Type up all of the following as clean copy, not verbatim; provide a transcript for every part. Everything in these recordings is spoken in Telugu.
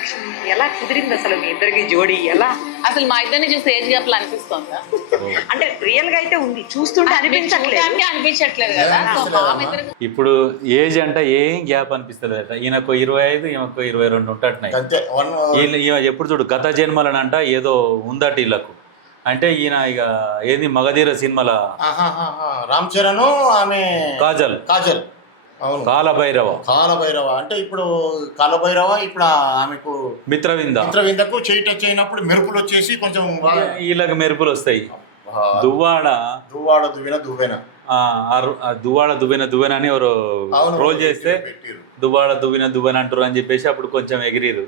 కనెక్షన్ ఎలా కుదిరింది అసలు మీ ఇద్దరికి జోడీ ఎలా? అసలు మా ఇద్దరిని చూస్తే ఏజ్ గ్యాప్ అనిపిస్తుందా? అంటే రియల్ గా అయితే ఉంది, చూస్తుంటే అనిపించట్లేదు. అనిపించట్లేదు కదా. సో మా ఇద్దరికి ఇప్పుడు ఏజ్ అంటే ఏం గ్యాప్ అనిపిస్తుంది అట. ఈయనకు 25, ఈమెకు 22 ఉంటున్నాయి. ఈమె ఎప్పుడు చూడు గత జన్మలనంట ఏదో ఉందట వీళ్ళకు. అంటే ఈయన ఇక ఏది మగధీర సినిమాల రామ్ చరణ్, ఆమె కాజల్ కాజల్, అవును, కాలభైరవ అంటే ఇప్పుడు కాలభైరవ ఇప్పుడు ఆమెకు మిత్రవిందకు చేయి టచ్ అయినప్పుడు మెరుపులు వచ్చేసి కొంచెం వీళ్ళకి మెరుపులు వస్తాయి. దువ్వాడ దువ్వెన అని ఎవరు రోల్ చేస్తే దువ్వాడ దువ్వెన అంటారు అని చెప్పేసి అప్పుడు కొంచెం ఎగిరిరు.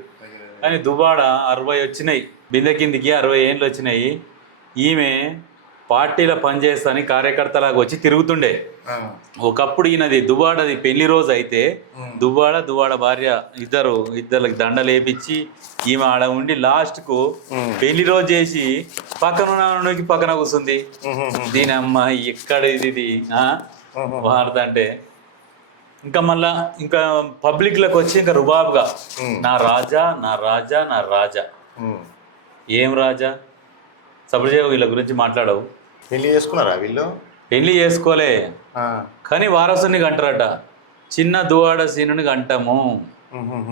కానీ దువ్వాడ 60 వచ్చినాయి, బిందె కిందికి 60 ఏండ్లు వచ్చినాయి. ఈమె పార్టీలో పనిచేస్తాని కార్యకర్తలాగా వచ్చి తిరుగుతుండే. ఒకప్పుడు ఈయనది దువ్వాడది పెళ్లి రోజు అయితే దువ్వాడ భార్య ఇద్దరికి దండలు వేపించి ఈమె ఆడ ఉండి లాస్ట్కు పెళ్లి రోజు చేసి పక్కన కూర్చుంది. దీని అమ్మ ఎక్కడ ఇది వార్త అంటే ఇంకా మళ్ళా ఇంకా పబ్లిక్లకు వచ్చి ఇంకా రుబాబుగా నా రాజా ఏం రాజా సబ్జెక్ట్ వీళ్ళ గురించి మాట్లాడవు. పెళ్లి చేసుకున్నారా వీళ్ళు? పెళ్లి చేసుకోలే, కానీ వారసుని గంటారట. చిన్న దువాడ సీనుని గంటము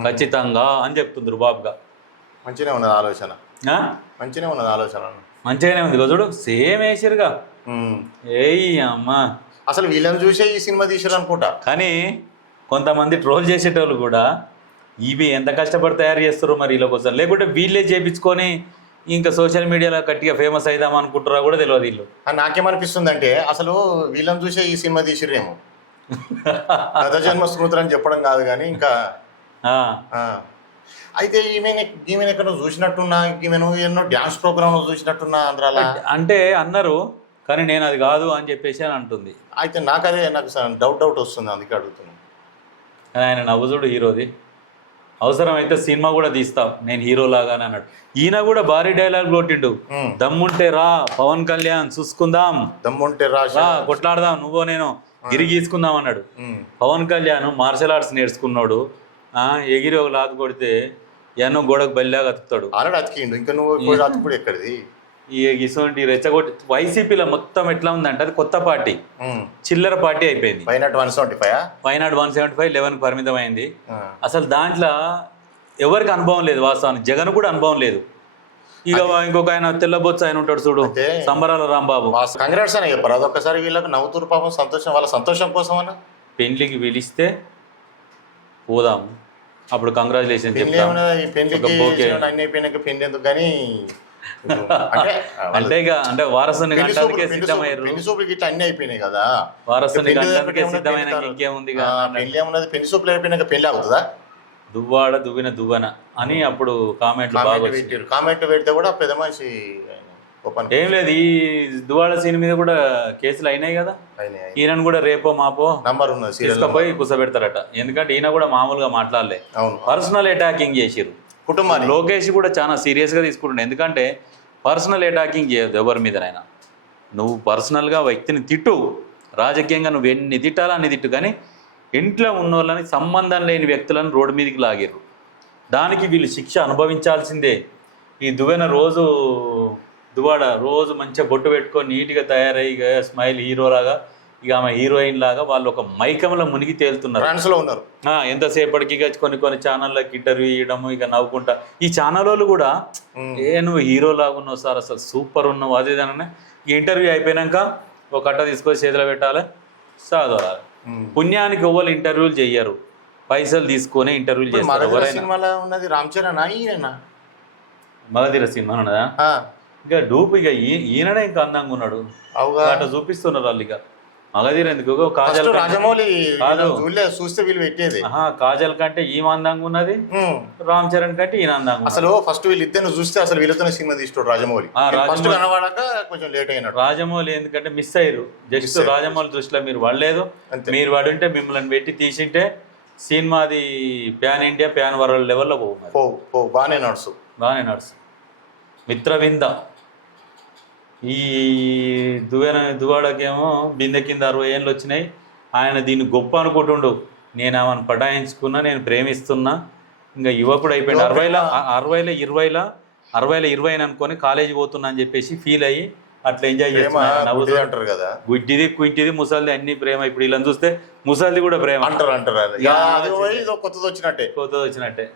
ఖచ్చితంగా అని చెప్తుంది రుబాబుగా. మంచిగానే ఉన్నది ఆలోచన, మంచిగానే ఉంది చూడు. సేమ్ వేసిరుగా. ఏయ్ అమ్మా, అసలు వీళ్ళని చూసే ఈ సినిమా తీసారు అనుకుంటా. కానీ కొంతమంది ట్రోల్ చేసేటోళ్ళు కూడా ఇవి ఎంత కష్టపడి తయారు చేస్తారు మరి వీళ్ళ కోసం, లేకుంటే వీళ్ళే చేపించుకొని ఇంకా సోషల్ మీడియాలో గట్టిగా ఫేమస్ అయిదాం అనుకుంటారా కూడా తెలియదు వీళ్ళు. నాకేమనిపిస్తుంది అంటే అసలు వీళ్ళని చూసే ఈ సినిమా తీసిరేమో. గత జన్మ స్మృతులు అని చెప్పడం కాదు కానీ ఇంకా అయితే ఈమెను ఎక్కడ చూసినట్టున్నా, ఈమెను ఎన్నో డ్యాన్స్ ప్రోగ్రామ్ చూసినట్టున్నా ఆంధ్రాలో అంటే అన్నారు. కానీ నేను అది కాదు అని చెప్పేసి అని అంటుంది. అయితే నాకు డౌట్ వస్తుంది, అందుకే అడుగుతున్నాను. ఆయన నవ్వుజుడు హీరోది, అవసరమైతే సినిమా కూడా తీస్తాం నేను హీరోలాగానే అన్నాడు. ఈయన కూడా భారీ డైలాగ్ కొట్టిండు. దమ్ముంటే రా పవన్ కళ్యాణ్ చూసుకుందాం, దమ్ముంటే రా కొట్లాడదాం నువ్వో నేను గిరి గీసుకుందాం అన్నాడు. పవన్ కళ్యాణ్ మార్షల్ ఆర్ట్స్ నేర్చుకున్నాడు. ఎగిరి ఒక లాత కొడితే ఎన్నో గోడకు బల్లాగా అతుకుతాడు. ఆల్రెడీ అతికిండు, ఇంకా నువ్వు అతుకుడు ఎక్కడిది? ఇటువంటి రెచ్చగొట్టి వైసీపీలో మొత్తం ఎట్లా ఉందంటే అది కొత్త పార్టీ, చిల్లర పార్టీ అయిపోయింది. వైనాట్ 175 11 పరిమితం అయింది. అసలు దాంట్లో ఎవరికి అనుభవం లేదు, వాస్తవానికి జగన్ కూడా అనుభవం లేదు. ఇక ఇంకొక ఆయన తెల్లబొచ్చ ఆయన ఉంటాడు చూడు, సంబరాల రాంబాబు. కంగ్రాట్స్ అని చెప్పారు అదొక్కసారి. వీళ్ళకి నవ్వుతూరు పాపం, సంతోషం, వాళ్ళ సంతోషం కోసం అన్న పెళ్లికి పిలిస్తే పోదాం, అప్పుడు కంగ్రాచులేషన్ అన్ని అయిపోయినాక పెళ్లి ఎందుకు కానీ అంటే ఇక అంటే వారసుని గంటకే సిద్ధమయ్యారు. పెళ్లి సూపులకి ఇట్లా అన్ని అయిపోయినాయి కదా, వారసుని గంటకే సిద్ధమైన ఇంకేముంది. పెళ్లి ఏమున్నది, పెళ్లి సూపులు అయిపోయినాక పెళ్లి అవుతుందా? దువ్వాడ దువ్వెన అని అప్పుడు కామెంట్లు పెడితే కూడా పెద్ద మనిషి ఏం లేదు. ఈ దువ్వాడ సీన్ మీద కూడా కేసులు అయినాయి కదా. ఈయనను కూడా రేపో మాపో తీసుకుపోయి కూర్చోబెడతారట. ఎందుకంటే ఈయన కూడా మామూలుగా మాట్లాడలే, పర్సనల్ అటాకింగ్ చేసిరు కుటుంబాన్ని. లోకేష్ కూడా చాలా సీరియస్గా తీసుకుంటుండే. ఎందుకంటే పర్సనల్ అటాకింగ్ చేయదు ఎవరి మీదనైనా. నువ్వు పర్సనల్గా వ్యక్తిని తిట్టు, రాజకీయంగా నువ్వు ఎన్ని తిట్టాలో అన్ని తిట్టు, కానీ ఇంట్లో ఉన్న వాళ్ళని సంబంధం లేని వ్యక్తులను రోడ్డు మీదకి లాగారు. దానికి వీళ్ళు శిక్ష అనుభవించాల్సిందే. ఈ దువ్వాడ రోజు మంచిగా బొట్టు పెట్టుకొని నీట్గా తయారై ఇక స్మైల్ హీరోలాగా, ఇక ఆమె హీరోయిన్ లాగా వాళ్ళు ఒక మైకంలో మునిగి తేలుతున్నారు. ఎంతసేపటికి ఇక కొన్ని ఛానళ్ళకి ఇంటర్వ్యూ ఇవ్వడము, ఇక నవ్వుకుంటా. ఈ ఛానల్ వాళ్ళు కూడా నువ్వు హీరోలాగా ఉన్నావు సార్, అసలు సూపర్ ఉన్నావు అదేదననే. ఈ ఇంటర్వ్యూ అయిపోయినాక ఒక కట్ట తీసుకొని చేతిలో పెట్టాలి, చదవాలి. పుణ్యానికి ఎవ్వరు ఇంటర్వ్యూలు చెయ్యరు, పైసలు తీసుకొని ఇంటర్వ్యూలు చేస్తారు. మగధీర సినిమా ఉన్నదా? ఇక డూప్ ఇక ఈయననే ఇంకా అందంగా ఉన్నాడు అట్లా చూపిస్తున్నారు వాళ్ళు. ఇక మగధీర ఎందుకు, కాజల్ చూస్తే వీళ్ళు పెట్టేది. కాజల్ కంటే ఈమె అందంగా ఉన్నది, రామ్ చరణ్ కంటే ఈయన అందంగా. అసలు ఫస్ట్ వీళ్ళిద్దరు చూస్తే అసలు వీళ్ళతోనే సినిమా తీసుకోడు రాజమౌళి. కొంచెం లేట్ అయినాడు రాజమౌళి, ఎందుకంటే మిస్ అయ్యారు. జస్ట్ రాజమౌళి దృష్టిలో మీరు పడలేదు. మీరు పడుంటే మిమ్మల్ని పెట్టి తీసింటే సినిమాది ప్యాన్ ఇండియా ప్యాన్ వరల్డ్ లెవెల్లో బాగానే నడుసు. మిత్రవింద ఈ దువాడకేమో బిందె కింద 60 ఏళ్ళు వచ్చినాయి. ఆయన దీన్ని గొప్ప అనుకుంటుండు. నేను ఆమెను పటాయించుకున్నా, నేను ప్రేమిస్తున్నా, ఇంకా యువకుడు అయిపోయింది. 60లో 20 అనుకొని కాలేజీ పోతున్నా అని చెప్పేసి ఫీల్ అయ్యి అట్లా ఎంజాయ్ చేస్తున్నారు. అంటారు కదా, గుడ్డిది కుయింటిది ముసలిది అన్ని ప్రేమ. ఇప్పుడు వీళ్ళని చూస్తే ముసలిది కూడా ప్రేమ అంటారు. అది పోయి ఇదో కొత్తది వచ్చినట్టే. కొత్తది వచ్చినట్టే.